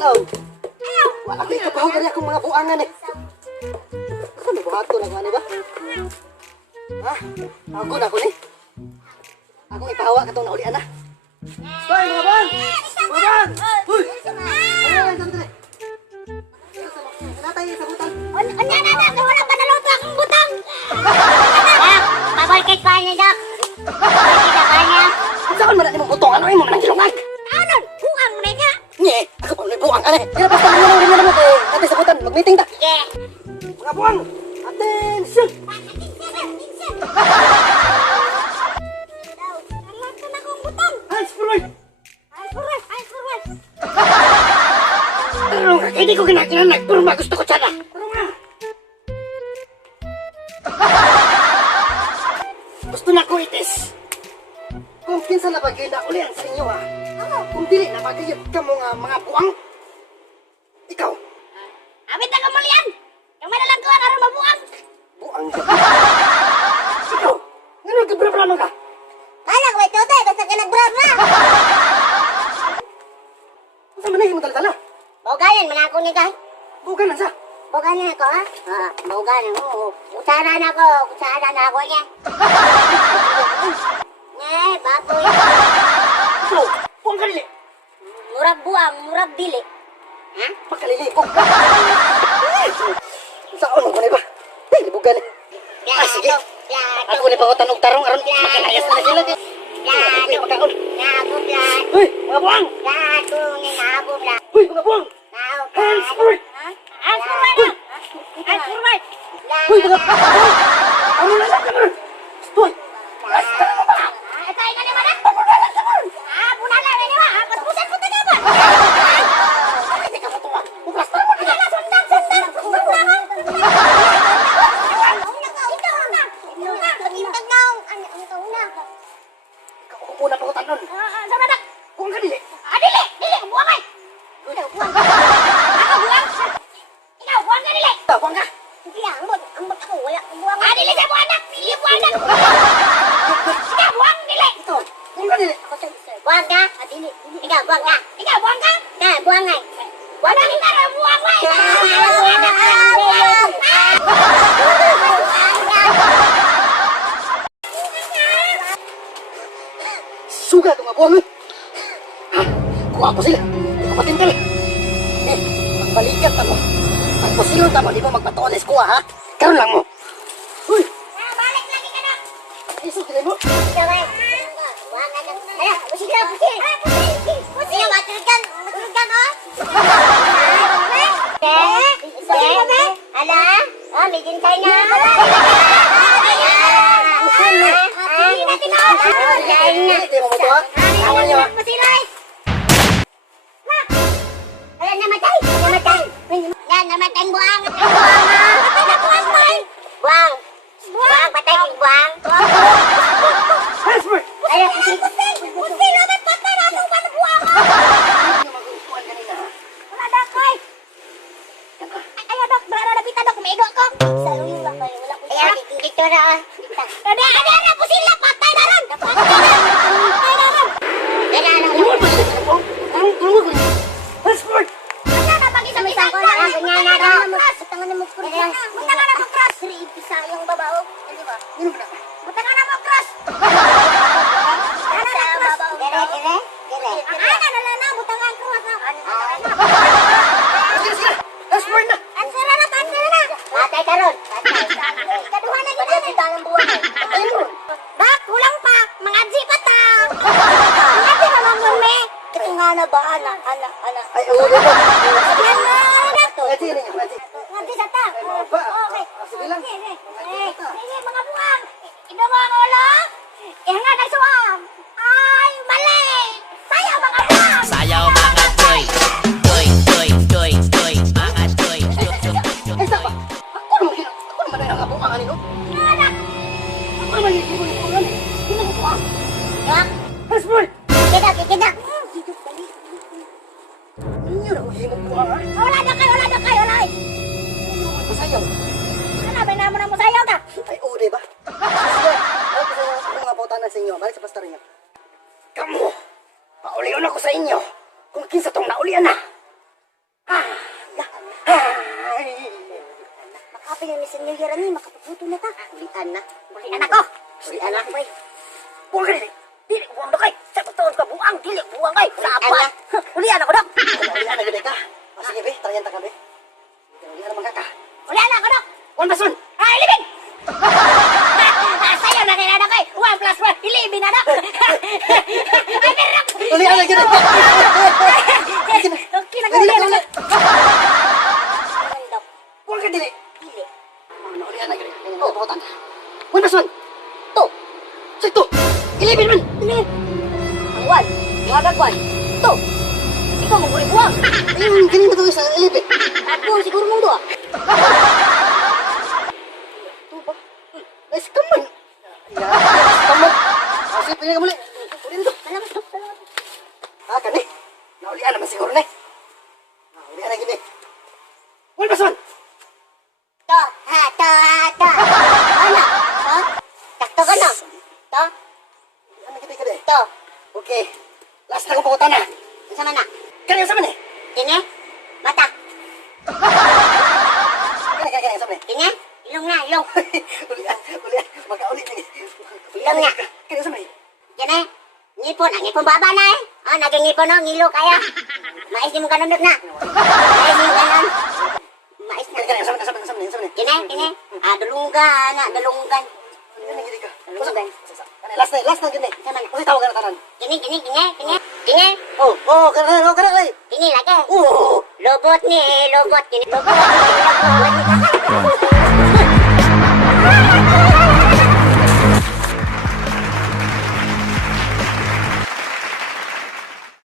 tanaw. Wala ko ikabaw gali akong mga buangan eh. Ano buhato na ba? Ha? Ako na ko ni. Ako ipahawa katong naulian na. Hoy mga bang! Mga bang! Hoy! Ay, sandali. Natay sa butang. Anya na, wala pa naluto akong butang. Dak, paborkit pa niya, Dak. Paborkit pa niya. Saan man na imong butong? Ano imong nang gilungan? Ano? Buang mo na ka? Nye, ako pa may buang ka na eh. Kaya basta lang rin na naman eh. Natay sa butan, mag-meeting ta. Sige. Mga buang! Attention! Naluto na akong butang. Ay, Spuroy! Ay, surway. Pero nga, hindi ko ginaginanag, pero gusto ko sana. Pero nga! Gusto na ko itis. Kung kinsa na bagay na ulian sa inyo ha. Kung dili na bagay ka mga buwang. Ikaw. Amit na kamulian. Yung may nalangkuhan, araw mabuang. Buwang ka. Ikaw. Ngayon nagkabrabra ka. Kala ko ito, basta ka nagbrabra. Saan man na yung dala-dala? Bogayan, manako ni ka. Bukan lang sa. Bogayan ako, ha? Bogayan ako. Kutsara na ako niya. Baboy. Ikaw. Buwang ka nili. Murag buang, murag dili. Ha? Pagkalilipog ka. Saan mo ko na ba? Ay, libugan eh. Ah, sige. Ako ni pa ko tanong tarong aron makalayas na sila. Plato. Uy, mga buwang! Plato ni nabubla. Uy, mga buwang! Hands forward! Uy, mga buwang! Ano na lang ka na? Uy! Basta na ba? Tayo ka naman, ha? Bunala na niwa, ha? Patpusan po tayo ba? Hindi ka matuwa. Basta na ba? Ikaw na pa ko tanon. Sama dak. Buwang ka nili. Dili, buang ay. Ikaw buang. Ako buang. Ikaw buang ka dili. Buwang ka! Hindi ambot ako wala buang. Dili sa buang dak. Dili buang dak. Ikaw buang dili. Ito, buwang ka nili. Ako sa buang ka. Dili. Ikaw buang ka. Ikaw buang ka. Na buang ay. Buang ka buang ay. Suga ito mga buwang eh. Ha? Kuha ko sila. Hindi ko matintal. Eh, magbalikat ako. Ang posiyon tamo, di mo magpatuon na eskuha ha? Karoon lang mo. Uy! Balik lagi ka na. Iso, kaya mo. Ikaw ay. Buang ka na. Hala, pusil. Pusil, matulgan, oh. Hala, may gintay na. Hindi mo mo ha? Awan niyo ha? Pusilay. Hala, namatay. Yan, namatay ang buang. Patay na buang, boy. Buang, patay ang buang. Hands for it! Ay, pusil, naman patay na ito. Paano buang? Hindi mo mag-upuan kanina ha? Wala na, koy. Ayaw, dok. Brada na pita, dok. Umiigo ako. Sa luyo lang kayo. Wala ko siya. Dito na. Ada, pusil na. Patay na rin. Patay na rin. Iwan mo sila sa buwang. Tulungan ko rin. Hands for it! Wala na, pag-isang ko na. Ganyan na daw. Butangan na mo cross. Butangan na mo cross. Isa yung babaw. Hindi ba? Yun ba na? Butangan na mo cross. Isa yung babaw. Dire. Na. Butangan cross na. Sige, sige! Hands for it na! Answer na. Patay ka ron. Kaduhan na dito. Patay ng buwan. Ayun mo! Bak, kulang pa. Mga jipat ta. Mga jipat naman mo, me. Ito nga na ba, ana. Ay, ulo mo! Ano? Pwede rin yan, pwede. Mga jipat ta. Ba? Okay. Sige lang. Sige, mga buwang. Ino mga ulo. Ihangan na suwang. Ay, mali. Sayaw mga buwang. Sayaw mga toy, mga toy. Ay, sapa! Ako naman ay nangabukangan nino. Anak. Ako naman yung ibon-ibongan eh. Hindi na ko Yak. Hands for it! Kita. Inyo na ko himong buwang ha? Wala na kayo. Masayaw. Hanapin na mo na mo sayaw ka. Ay, ude ba? Sige, ako nga pautanan sa inyo. Balik sa pastor niyo. Kamu! Paulion ako sa inyo. Kung kinsa tong naulian na. pa yung Miss New Year ni makapabuto na ta. Ulian na. Ulian ako. Ulian na. Buang ka dili. Dili buang kay. Sa totoo ka buang, dili buang kay. Sa apa? Ulian ako dok. Ulian na gede ka. O sige be, tarayan ta ka be. Ulian naman ka ka. Ulian ako dok. One plus one. Ay, libing! Sayo na kaya na kay 1 plus 1, ilibin na dok. Ay, pero dok. Ulian na gede. Okay na ko ulian na. Dok. Buang ka dili. Dili. Ulian na gede. Oh, pakutan. One plus one. Two. Say two. 11 man. Ang 1, yung agad 1, 2. Ikaw mong guli buwang. Ayun, kanina to sa 11. Ako siguro mong 2. Nice kaman. Ya, kaman. Sige, pinili ka muli. Ulian to. Salamat dok, salamat. Kani. Naulian naman siguro ni. Naulian na gini. One plus one. To. Ano? To? Takto ka no? To? Ano kita ka de? To. Okay. Last na kong pakutan na. Ang sama na. Kani sa man eh. Kine? Mata. Kani sa man eh. Kine? Ilong na, ilong. Ulian. Magkaulit lagi. Ilong nga. Kani sa man eh. Kine? Ngipon. Ang ngipon baba na eh. Oh, naging ngipon no, ngilo kaya. Mais ni mo kanundot na. Mais ni mo kanon. Mais na. Kani sa man. Kine? Ah, dalunggan na, dalunggan. Ano gini ka? Dalunggan. Kani last na gini. Sama na. Kasi tawag ka na tanan. Kine? Kine? Kana lagi. Kine lagi. Oh. Lobot ni, lobot. Kine, lobot.